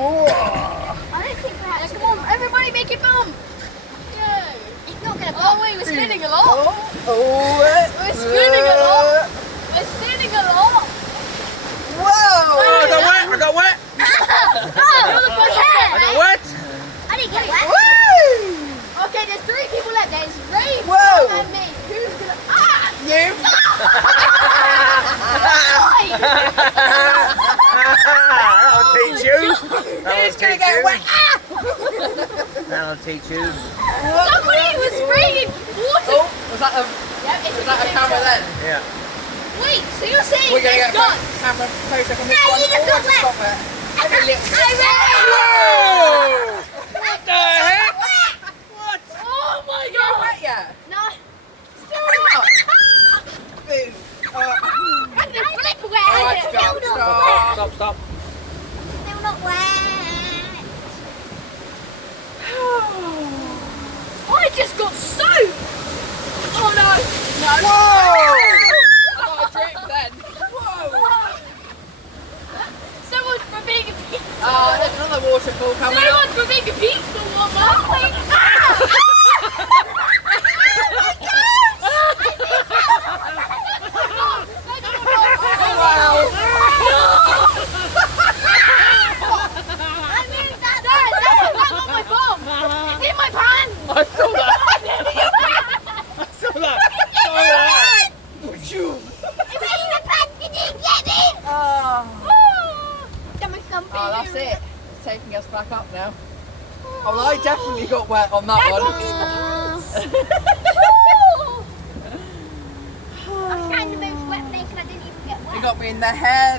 I don't think we're actually. Come on, everybody make it bump. Yeah. It's not going to Oh wait, we're spinning a lot. We're spinning spinning a lot. We're spinning a lot. Whoa! I got wet! You're the first one. I got wet! I didn't get wet. Woo! Okay, there's 3 people left. There's Ray, Whoa. Tom, and me. Who's gonna? You! That'll teach you! Who's gonna get wet? That'll teach you. Somebody was spraying water. Oh, was that a camera then? Yeah. Wait, so you're saying We're going to it's get a guns? camera photo from No, this one. you just got wet. Got wet. Only a little bit. Whoa! What the heck? What? Oh my You god! wet yet? No. Boo. I'm going to flip away. Alright, Still stop, not stop. wet. Stop. Still not wet. I just got soaked. Oh no! No. Whoa! I got a drink then. Whoa. So much for being a pizza. Oh, there's another waterfall So coming up. much for being a pizza woman. I saw that! I saw that! Oh, that's it. It's taking us back up now. Oh, well, I definitely got wet on that one. I'm kind of most wet because I didn't even get wet. You got me in the hair.